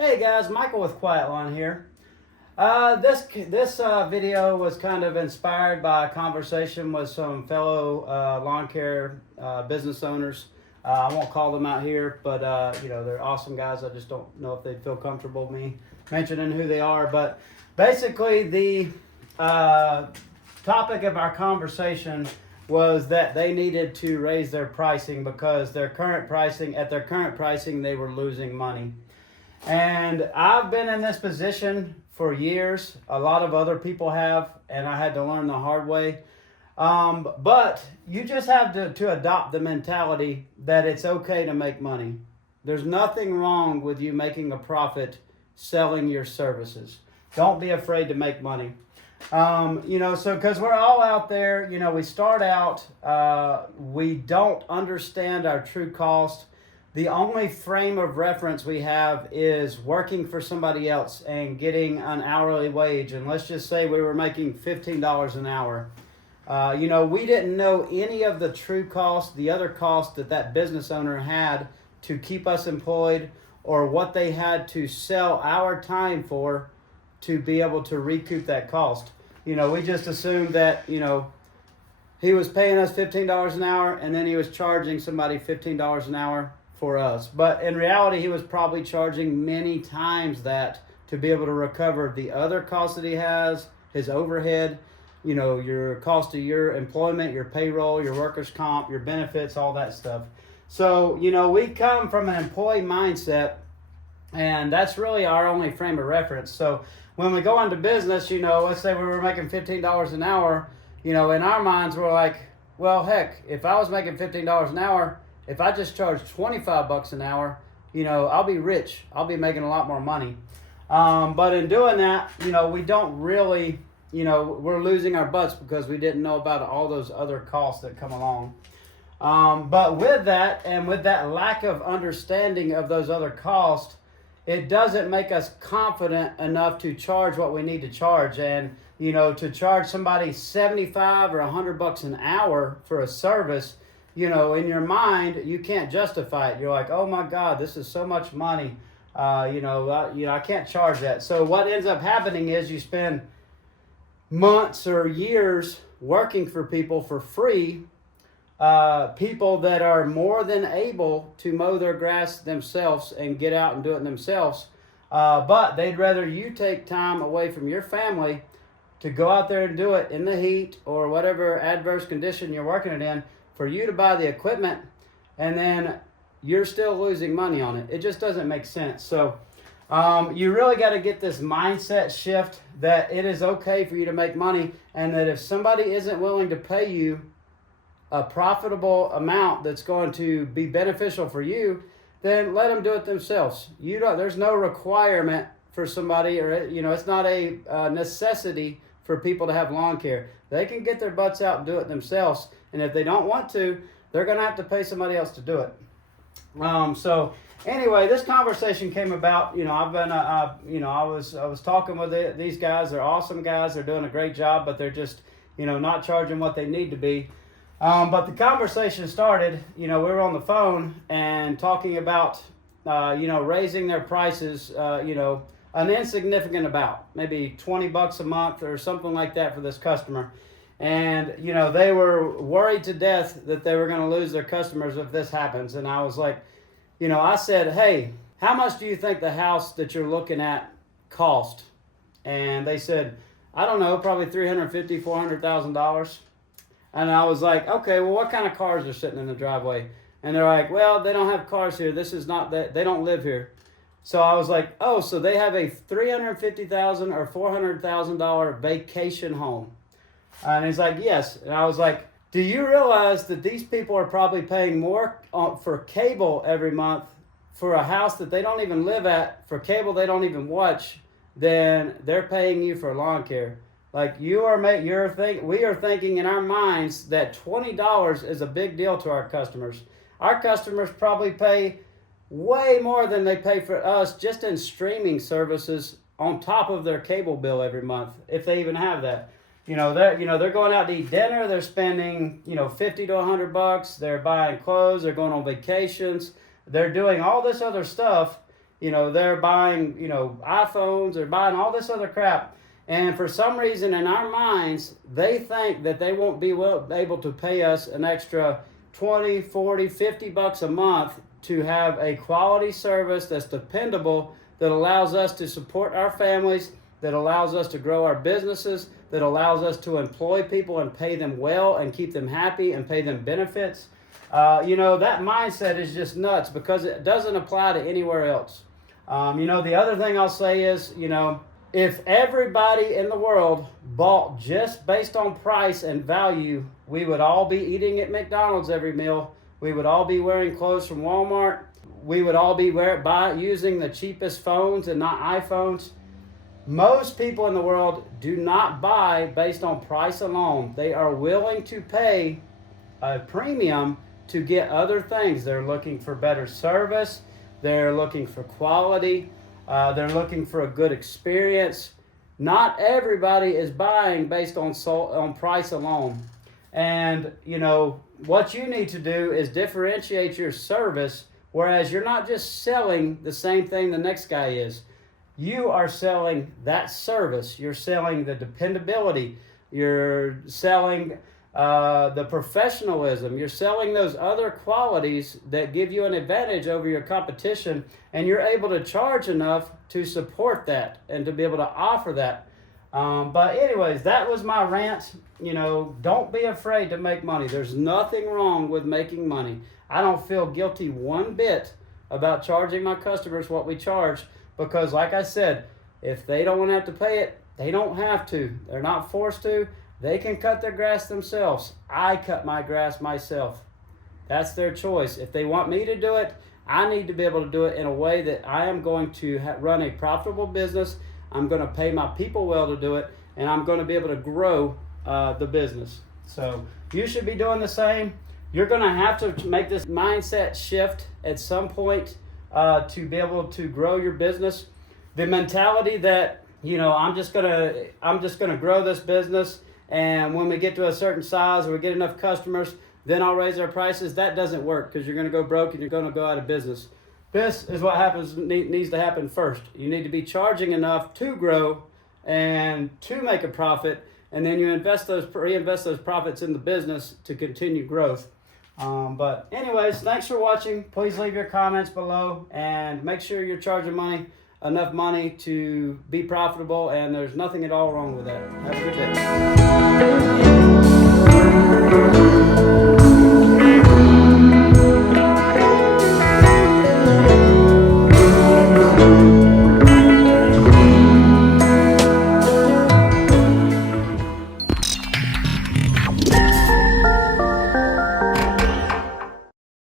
Hey guys, Michael with Quiet Lawn here. This video was kind of inspired by a conversation with some fellow lawn care business owners. I won't call them out here, but they're awesome guys. I just don't know if they'd feel comfortable me mentioning who they are. But basically, the topic of our conversation was that they needed to raise their pricing because their current pricing they were losing money. And I've been in this position for years. A lot of other people have, and I had to learn the hard way. But you just have to adopt the mentality that it's okay to make money. There's nothing wrong with you making a profit selling your services. Don't be afraid to make money. So because we're all out there, we start out, we don't understand our true cost. The only frame of reference we have is working for somebody else and getting an hourly wage. And let's just say we were making $15 an hour. We didn't know any of the true cost, the other cost that business owner had to keep us employed, or what they had to sell our time for to be able to recoup that cost. We just assumed that, he was paying us $15 an hour and then he was charging somebody $15 an hour for us. But in reality, he was probably charging many times that to be able to recover the other costs that he has, his overhead, your cost of your employment, your payroll, your workers' comp, your benefits, all that stuff. So, we come from an employee mindset, and that's really our only frame of reference. So when we go into business, let's say we were making $15 an hour, in our minds, we're like, well, heck, if I was making $15 an hour, if I just charge $25 an hour, I'll be rich. I'll be making a lot more money. But in doing that, we don't really, we're losing our butts because we didn't know about all those other costs that come along. But with that, and with that lack of understanding of those other costs, it doesn't make us confident enough to charge what we need to charge. And, to charge somebody $75 or $100 an hour for a service, in your mind, you can't justify it. You're like, oh my God, this is so much money. I can't charge that. So what ends up happening is you spend months or years working for people for free, people that are more than able to mow their grass themselves and get out and do it themselves. But they'd rather you take time away from your family to go out there and do it in the heat or whatever adverse condition you're working it in, for you to buy the equipment, and then you're still losing money on it. It just doesn't make sense. So you really got to get this mindset shift that it is okay for you to make money, and that if somebody isn't willing to pay you a profitable amount that's going to be beneficial for you, then let them do it themselves. There's no requirement for somebody, or it's not a necessity for people to have lawn care. They can get their butts out and do it themselves. And if they don't want to, they're going to have to pay somebody else to do it. So anyway, this conversation came about. I was talking with these guys. They're awesome guys. They're doing a great job, but they're just, not charging what they need to be. But the conversation started. We were on the phone and talking about, raising their prices. An insignificant amount, maybe $20 a month or something like that for this customer. And, they were worried to death that they were going to lose their customers if this happens. And I was like, I said, hey, how much do you think the house that you're looking at cost? And they said, I don't know, probably $350,000, $400,000. And I was like, okay, well, what kind of cars are sitting in the driveway? And they're like, well, they don't have cars here. This is not that, they don't live here. So I was like, oh, so they have a $350,000 or $400,000 vacation home. And he's like, yes. And I was like, do you realize that these people are probably paying more for cable every month for a house that they don't even live at, for cable they don't even watch, than they're paying you for lawn care? Like, we are thinking in our minds that $20 is a big deal to our customers. Our customers probably pay way more than they pay for us just in streaming services on top of their cable bill every month, if they even have that. They're going out to eat dinner. They're spending, $50 to $100. They're buying clothes. They're going on vacations. They're doing all this other stuff. they're buying, iPhones, they're buying all this other crap. And for some reason in our minds, they think that they won't be able to pay us an extra 20, 40, 50 bucks a month to have a quality service that's dependable, that allows us to support our families, that allows us to grow our businesses, that allows us to employ people and pay them well and keep them happy and pay them benefits. That mindset is just nuts because it doesn't apply to anywhere else. The other thing I'll say is, if everybody in the world bought just based on price and value, we would all be eating at McDonald's every meal. We would all be wearing clothes from Walmart. We would all be using the cheapest phones and not iPhones. Most people in the world do not buy based on price alone. They are willing to pay a premium to get other things. They're looking for better service. They're looking for quality. They're looking for a good experience. Not everybody is buying based on price alone. And, what you need to do is differentiate your service, whereas you're not just selling the same thing the next guy is. You are selling that service. You're selling the dependability. You're selling the professionalism. You're selling those other qualities that give you an advantage over your competition, and you're able to charge enough to support that and to be able to offer that. But anyways, that was my rant. Don't be afraid to make money. There's nothing wrong with making money. I don't feel guilty one bit about charging my customers what we charge, because like I said, if they don't want to have to pay it, they don't have to. They're not forced to. They can cut their grass themselves. I cut my grass myself. That's their choice. If they want me to do it, I need to be able to do it in a way that I am going to run a profitable business. I'm going to pay my people well to do it, and I'm going to be able to grow the business. So you should be doing the same. You're going to have to make this mindset shift at some point to be able to grow your business. The mentality that, I'm just gonna grow this business, and when we get to a certain size or we get enough customers, then I'll raise our prices. That doesn't work, because you're going to go broke and you're going to go out of business. This is what needs to happen first. You need to be charging enough to grow and to make a profit, and then you reinvest those profits in the business to continue growth. But anyways, thanks for watching. Please leave your comments below, and make sure you're charging enough money to be profitable, and there's nothing at all wrong with that. Have a good day.